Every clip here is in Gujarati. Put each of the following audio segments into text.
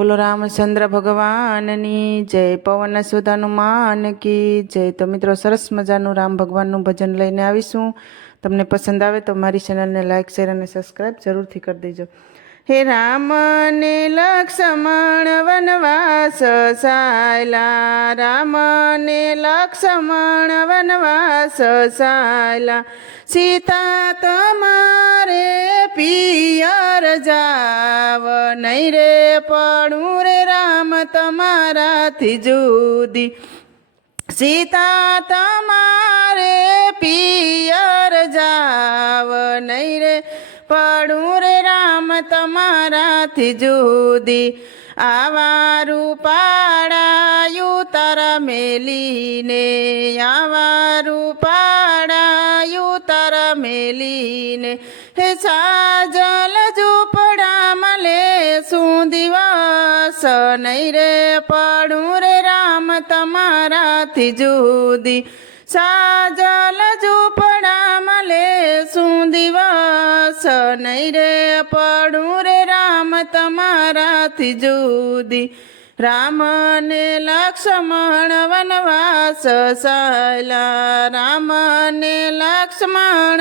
બોલો રામચંદ્ર ભગવાનની જય, પવન સુત હનુમાન કી જય। તો મિત્રો, સરસ મજાનું રામ ભગવાનનું ભજન લઈને આવીશું। તમને પસંદ આવે તો મારી ચેનલને લાઇક, શેર અને સબસ્ક્રાઈબ જરૂરથી કરી દેજો। હે રામ ને લક્ષ્મણ વનવાસ સાયલા, રામ ને લક્ષ્મણ વનવાસ સાયલા, સીતા તમારે પિયર જાવ નહીં રે પડું રે રામ તમારાથી જુદી, સીતા તમારે પિયર જાવ નહીં રે પડું રે રામ તમારાથી જુદી। આવા રૂપાળાયું તારા મેલીને, આવા રૂપાળાયું તારા મેલીને, હે સાજલ ઝૂંપડામાં લે શું દિવસ નહીં રે પડું રે રામ તમારાથી જુદી, સાજલ ઝૂંપડામાં લે શું દિવસ નહીં રે પડું રે રામ તમારાથી જુદી। રામ ને લક્ષ્મણ વનવાસ સાયલા, રામ ને લક્ષ્મણ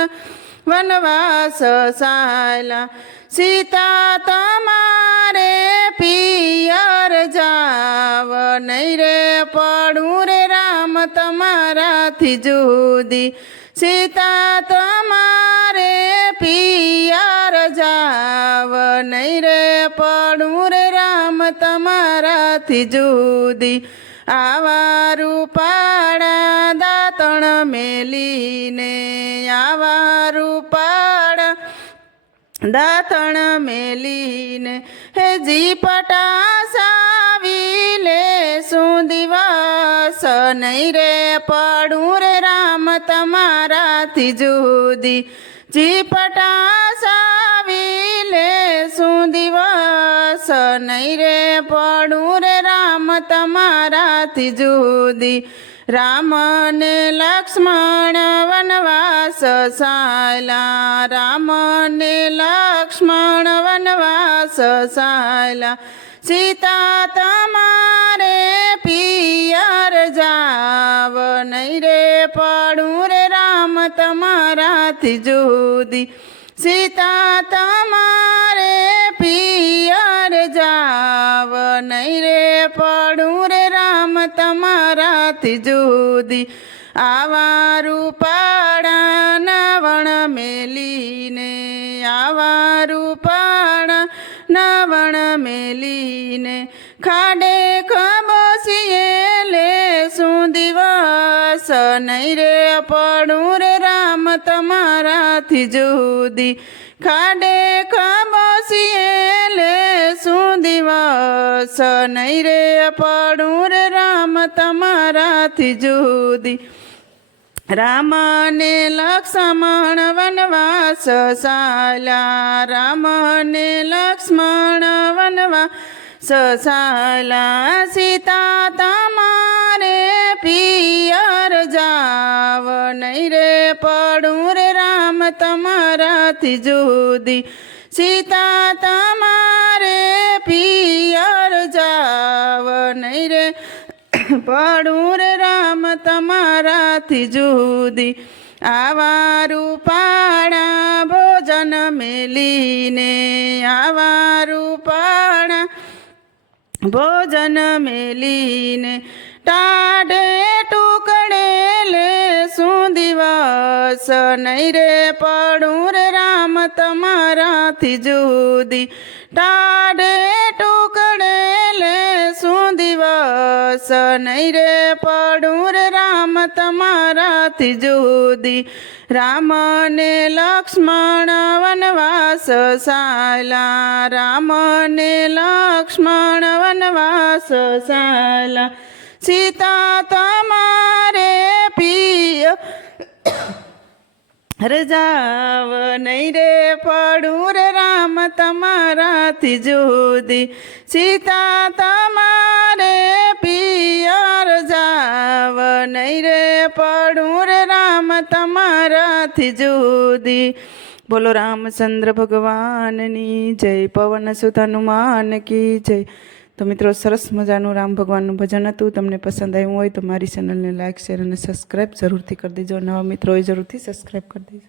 વનવાસ સાયલા, સીતા તમારે પિયર જાવ નહીં રે પડું રે રામ તમારાથી જુદી, સીતા તમારે પિયર જાવ નહીં રે પડું રે રામ તમારાથી જુદી। આવા રૂપાળા દાંતણ મેલીને, આવા રૂપાળા દાંતણ મેલીને, હે ઝીપટા સાવી લે શું દિવસ નહીં રે પડું રે રામ તમારાથી જુદી, ઝીપટા સાવી લે શું દિવસ નહીં રે પડું રે રામ તમારાથી જુદી। રામ ને લક્ષ્મણ વનવાસ સાયલા, રામ ને લક્ષ્મણ વનવાસ સાયલા, સીતા તમારે પિયર જાવ નહીં રે પડું રે રામ તમારાથી જુદી, સીતા તમારે પિયર જાવ નહીં રે પડું રે રામ તમારાથી જુદી। આવા રૂપાળા નવણ મેલીને, આવા રૂપાળા નવણ મેલીને, ખાડે ખબસીએ લે શું દિવસ નહીં રે પડું રે રામ તમારાથી જુદી, ખાડે ખબસીએ લે શું દિવસ નહીં રે પડું રે રામ તમારાથી જુદી। રામ ને લક્ષ્મણ વનવાસ સાયલા, રામ ને લક્ષ્મણ વનવાસ સાયલા, સીતા તમારે પિયર જાવ નહીં રે પડું રે રામ તમારાથી જુદી, સીતા તમારે પિયર જાવ નહીં રે પડું રે રામ તમારાથી જુદી। આવા રૂપાળા ભોજન મેલીને, આવા રૂપાળા ભોજન મેલીને, ટાઢે ટુકડે લે શું દિવસ નહીં રે પડું રે રામ તમારાથી જુદી, ટાઢે ટુકડે લે શું દિવસ નહીં રે પડું રે રામ તમારાથી જુદી। રામ ને લક્ષ્મણ વનવાસ સાયલા, રામ ને લક્ષ્મણ વનવાસ સાયલા, સીતા તમારે પિયર જાવ નહીં રે પડું રે રામ તમારાથી જુદી, સીતા તમારે પિયર જાવ નહીં રે પડું રે રામ તમારાથી જુદી। બોલો રામચંદ્ર ભગવાનની જય, પવન સુત હનુમાન કી જય। તો મિત્રો સરસ મજાનું રામ ભગવાનનું ભજન હતું. તમને પસંદ આવ્યું હોય તો મારી ચેનલને લાઇક શેર અને સબસ્ક્રાઈબ જરૂરથી કરી દેજો. નવા મિત્રો હોય જરૂરથી સબસ્ક્રાઈબ કરી દેજો.